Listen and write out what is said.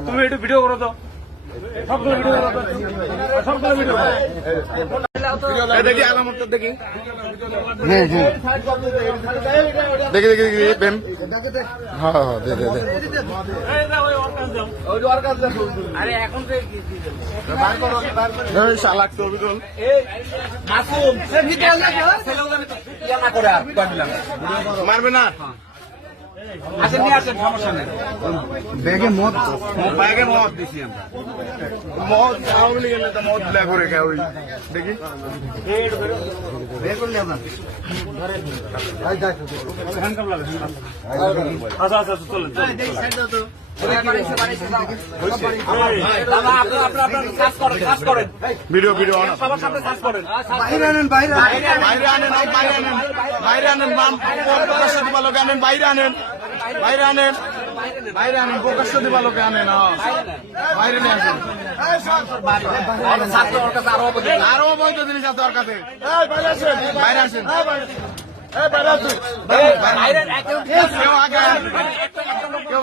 তুমি একটু ভিডিও করো তো ভিডিও করো ভিডিও দেখি আলামতটা দেখি দেখি দেখি দেখি হ্যাঁ হ্যাঁ দে দে দে। আরে এখন তো শালাক মাসুম ইয়া মারবে না? আসেন নিয়ে আসেন সমস্যা নেই। ব্যাগে মদ? ব্যাগে মদ দিছি আমরা। মদ আওয়ামী লীগের নেতা মদ ব্ল্যাক করে গে ওই। দেখি। আচ্ছা আচ্ছা আচ্ছা, চলেন ভিডিও ভিডিও বাইরে আনেন বাইরে বাইরে আনেন বাইরে আনেন। বাইরে আনেন বাম প্রকাশ্য দিবালোকে আনেন বাইরে আনেন বাইরে আনেন বাইরে আনেন প্রকাশ্য দিবালোকে আনেন হ্যাঁ। বাইরে নিয়ে আসেন। আরও অবধি জিনিস। আছে ওর কাছে। বাইরে আসেন। বাইরে আসেন। বাইরে